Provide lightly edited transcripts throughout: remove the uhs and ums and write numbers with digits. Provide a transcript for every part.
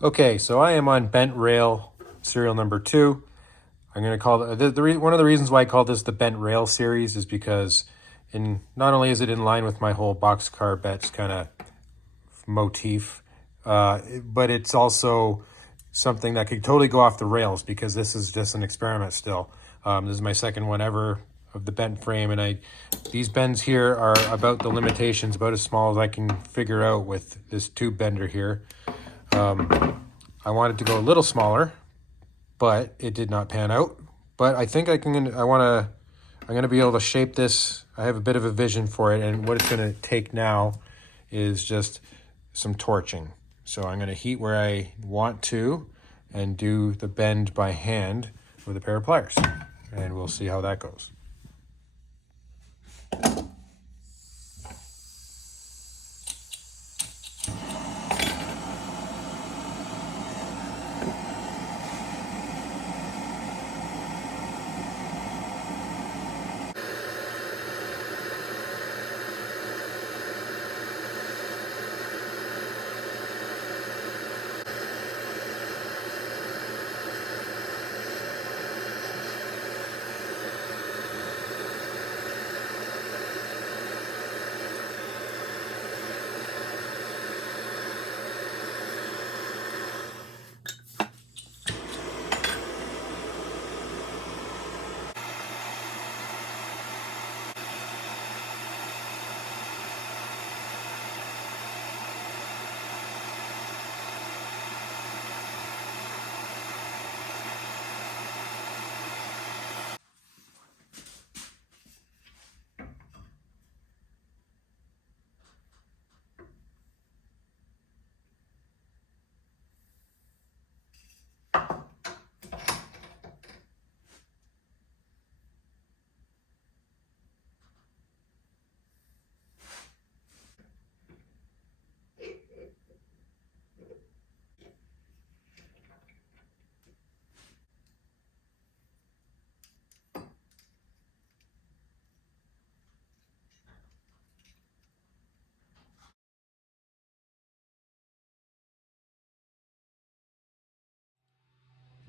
Okay, so I am on bent rail serial number 2. I'm going to call one of the reasons why I call this the bent rail series is because not only is it in line with my whole boxcar bets kind of motif, but it's also something that could totally go off the rails because this is just an experiment still. This is my second one ever of the bent frame, and these bends here are about the limitations, about as small as I can figure out with this tube bender here. I wanted to go a little smaller, but it did not pan out. But I think I'm gonna be able to shape this. I have a bit of a vision for it, and what it's gonna take now is just some torching. So I'm gonna heat where I want to and do the bend by hand with a pair of pliers, and we'll see how that goes.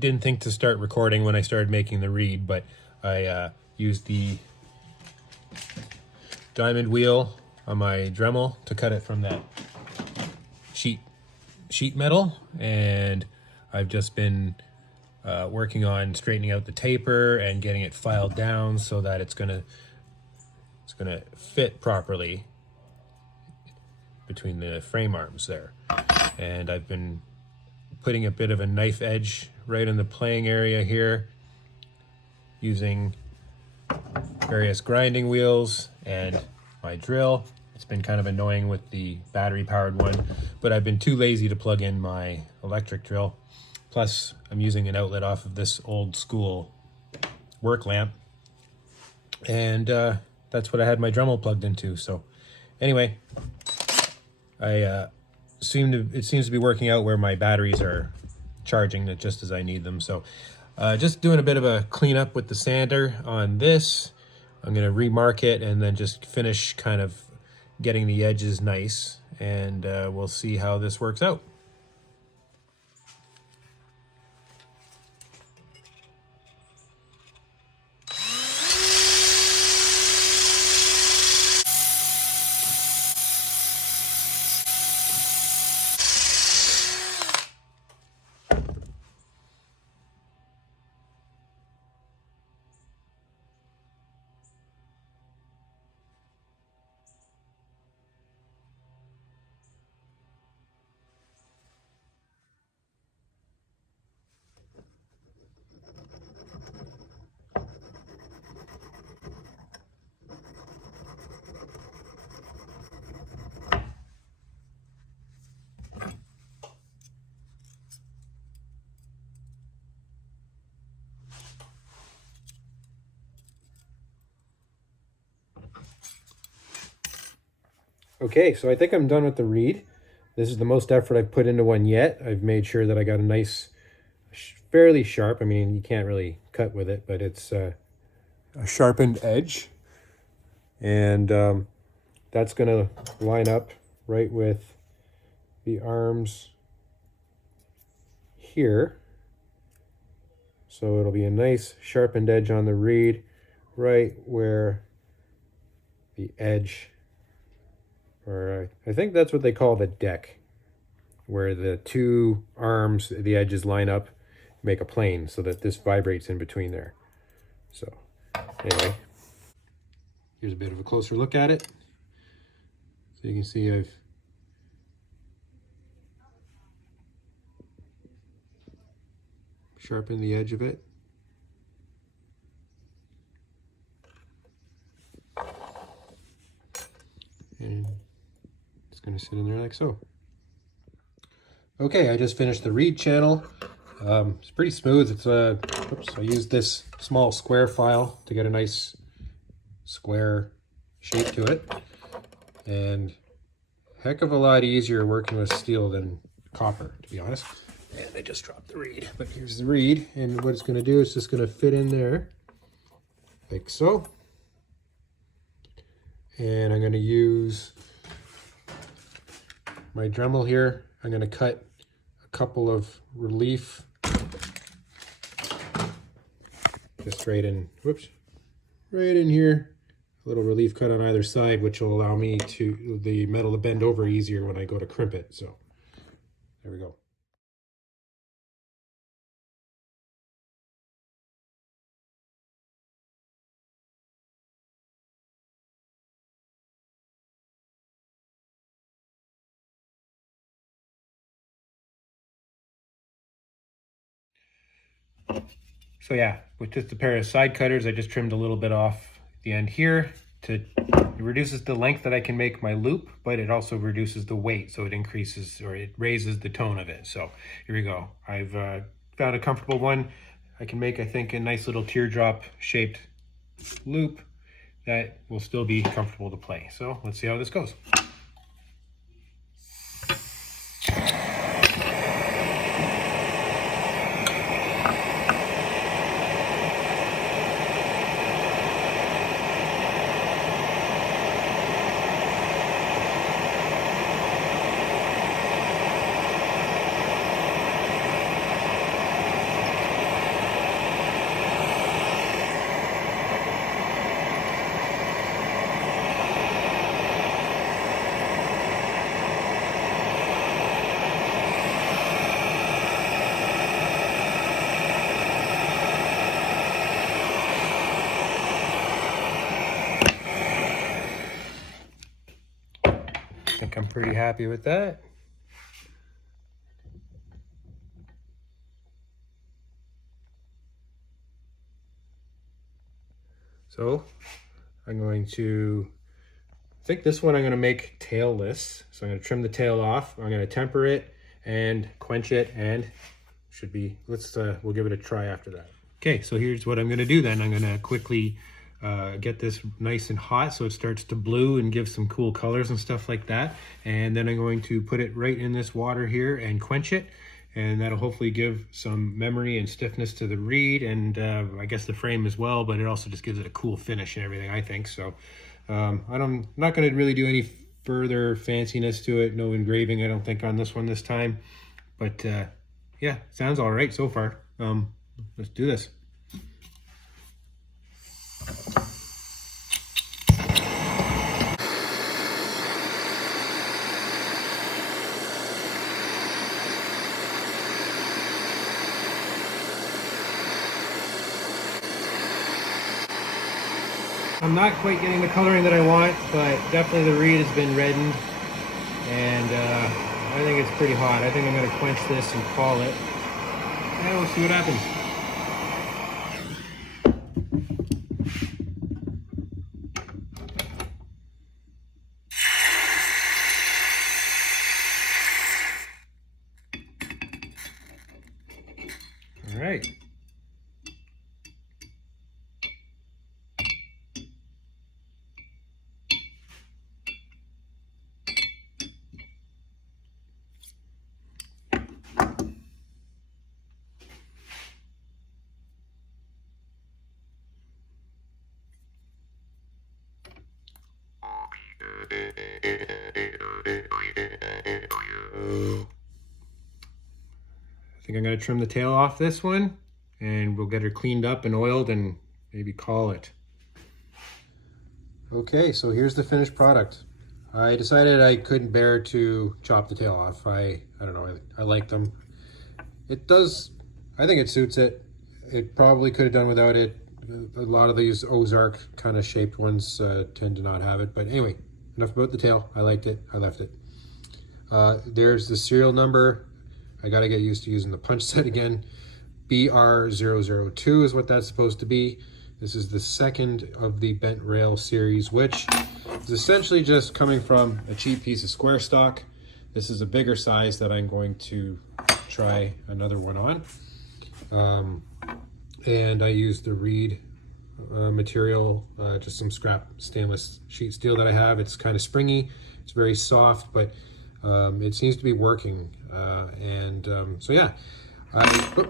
Didn't think to start recording when I started making the reed, but I used the diamond wheel on my Dremel to cut it from that sheet metal, and I've just been working on straightening out the taper and getting it filed down so that it's gonna fit properly between the frame arms there. And I've been putting a bit of a knife edge right in the playing area here using various grinding wheels and my drill. It's been kind of annoying with the battery powered one, but I've been too lazy to plug in my electric drill. Plus, I'm using an outlet off of this old school work lamp, and that's what I had my Dremel plugged into. So anyway, it seems to be working out where my batteries are charging it just as I need them. So just doing a bit of a cleanup with the sander on this. I'm going to remark it and then just finish kind of getting the edges nice, and we'll see how this works out. Okay, so I think I'm done with the reed. This is the most effort I've put into one yet. I've made sure that I got a nice, fairly sharp, I mean, you can't really cut with it, but it's a sharpened edge. And that's going to line up right with the arms here. So it'll be a nice sharpened edge on the reed right where the edge, or I think that's what they call the deck, where the two arms, the edges line up, make a plane so that this vibrates in between there. So anyway, here's a bit of a closer look at it. So you can see I've sharpened the edge of it. And it's going to sit in there like so. Okay, I just finished the reed channel. It's pretty smooth. It's oops, I used this small square file to get a nice square shape to it. And heck of a lot easier working with steel than copper, to be honest. And I just dropped the reed, but here's the reed. And what it's going to do is just going to fit in there like so. And I'm going to use my Dremel here. I'm going to cut a couple of relief just right in, whoops, right in here. A little relief cut on either side, which will allow me to the metal to bend over easier when I go to crimp it. So there we go. So yeah, with just a pair of side cutters, I just trimmed a little bit off the end here. It reduces the length that I can make my loop, but it also reduces the weight, so it increases, or it raises the tone of it. So here we go. I've found a comfortable one. I can make, I think, a nice little teardrop shaped loop that will still be comfortable to play. So let's see how this goes. I think I'm pretty happy with that. So I'm going to, I think this one I'm going to make tailless. So I'm going to trim the tail off. I'm going to temper it and quench it, and should be, we'll give it a try after that. Okay, so here's what I'm going to do then. I'm going to quickly get this nice and hot so it starts to blue and give some cool colors and stuff like that. And then I'm going to put it right in this water here and quench it. And that'll hopefully give some memory and stiffness to the reed, and I guess the frame as well, but it also just gives it a cool finish and everything, I think. So I'm not going to really do any further fanciness to it. No engraving, I don't think, on this one this time. But yeah, sounds all right so far. Let's do this. I'm not quite getting the coloring that I want, but definitely the reed has been reddened, and I think it's pretty hot. I think I'm going to quench this and call it, and we'll see what happens. All right. I think I'm going to trim the tail off this one, and we'll get her cleaned up and oiled and maybe call it. Okay, so here's the finished product. I decided I couldn't bear to chop the tail off. I don't know, I like them. It does, I think it suits it. It probably could have done without it. A lot of these Ozark kind of shaped ones tend to not have it. But anyway, enough about the tail. I liked it, I left it. There's the serial number. I gotta get used to using the punch set again. BR002 is what that's supposed to be. This is the second of the bent rail series, which is essentially just coming from a cheap piece of square stock. This is a bigger size that I'm going to try another one on. And I used the reed material, just some scrap stainless sheet steel that I have. It's kind of springy, it's very soft, but it seems to be working. So yeah, I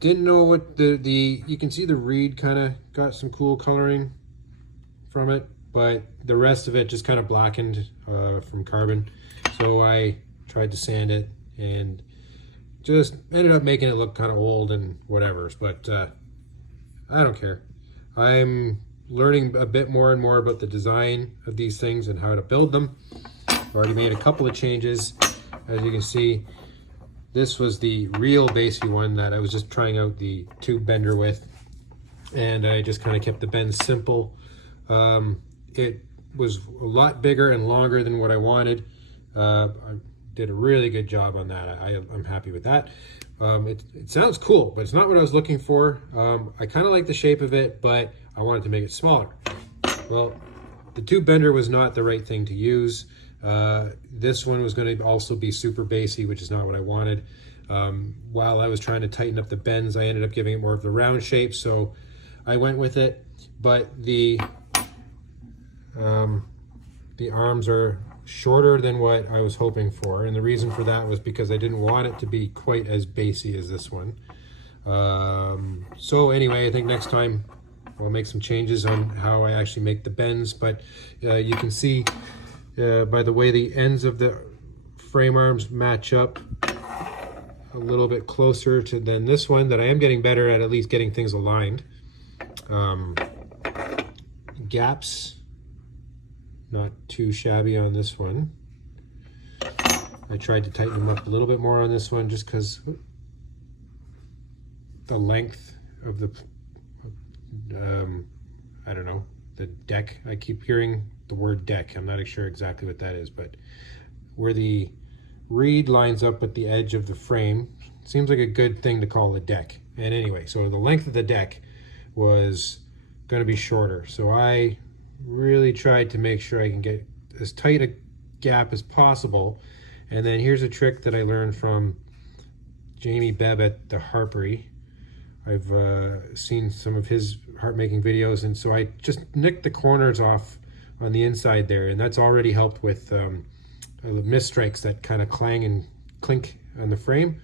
didn't know what you can see the reed kind of got some cool coloring from it, but the rest of it just kind of blackened from carbon. So I tried to sand it and just ended up making it look kind of old and whatever, but I don't care. I'm learning a bit more and more about the design of these things and how to build them. I've already made a couple of changes. As you can see, this was the real basic one that I was just trying out the tube bender with, and I just kind of kept the bends simple. It was a lot bigger and longer than what I wanted. I did a really good job on that. I'm happy with that. It sounds cool, but it's not what I was looking for. I kind of like the shape of it, but I wanted to make it smaller. Well, the tube bender was not the right thing to use. This one was going to also be super bassy, which is not what I wanted. While I was trying to tighten up the bends, I ended up giving it more of the round shape, so I went with it. But the arms are shorter than what I was hoping for, and the reason for that was because I didn't want it to be quite as bassy as this one. So anyway, I think next time I'll make some changes on how I actually make the bends, but you can see by the way the ends of the frame arms match up a little bit closer than this one, that I am getting better at least getting things aligned. Gaps, not too shabby on this one. I tried to tighten them up a little bit more on this one just because the length of the I don't know, the deck. I keep hearing the word deck. I'm not sure exactly what that is, but where the reed lines up at the edge of the frame seems like a good thing to call a deck. And anyway, so the length of the deck was going to be shorter, so I really tried to make sure I can get as tight a gap as possible. And then here's a trick that I learned from Jamie Bebb at the Harpery. I've seen some of his harp making videos, and so I just nicked the corners off on the inside there, and that's already helped with the misstrikes that kind of clang and clink on the frame.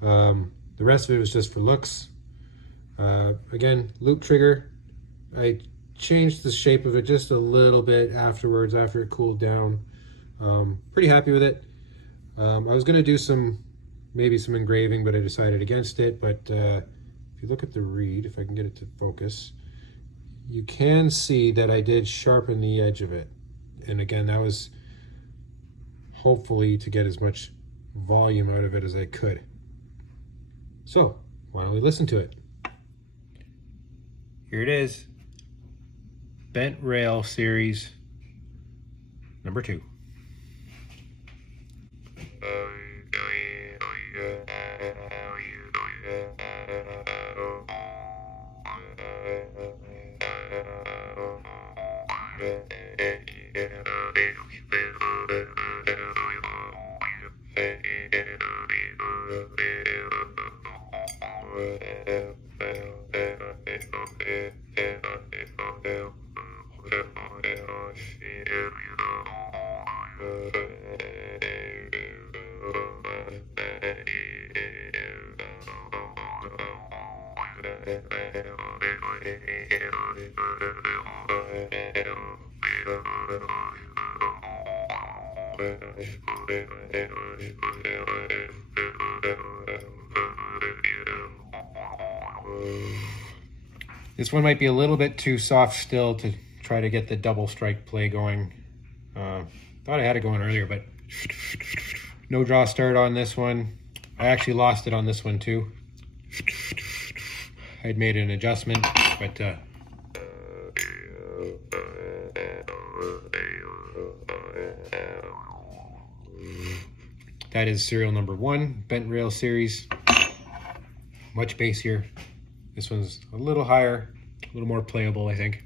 The rest of it was just for looks. Again, loop trigger, I changed the shape of it just a little bit afterwards, after it cooled down. Pretty happy with it. I was going to do maybe some engraving, but I decided against it. But if you look at the reed, if I can get it to focus, you can see that I did sharpen the edge of it. And again, that was hopefully to get as much volume out of it as I could. So why don't we listen to it? Here it is. Bent Rail Series number 2. This one might be a little bit too soft still to try to get the double strike play going. Thought I had it going earlier, but no draw start on this one. I actually lost it on this one too. I'd made an adjustment, but that is serial number 1, bent rail series. Much bassier. This one's a little higher, a little more playable, I think.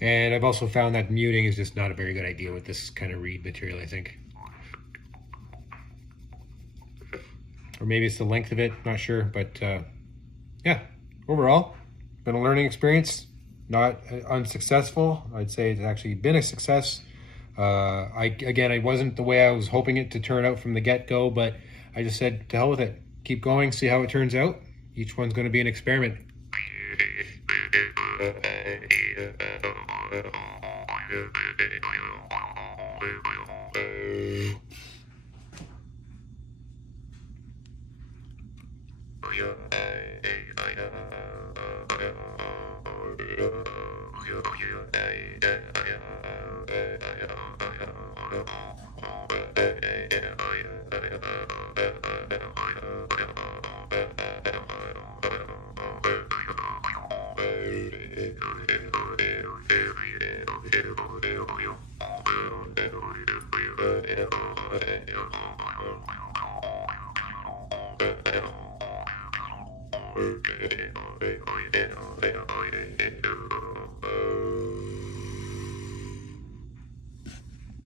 And I've also found that muting is just not a very good idea with this kind of reed material, I think. Or maybe it's the length of it, not sure, but yeah, overall, been a learning experience, not unsuccessful. I'd say it's actually been a success. Again, it wasn't the way I was hoping it to turn out from the get-go, but I just said, to hell with it. Keep going, see how it turns out. Each one's going to be an experiment.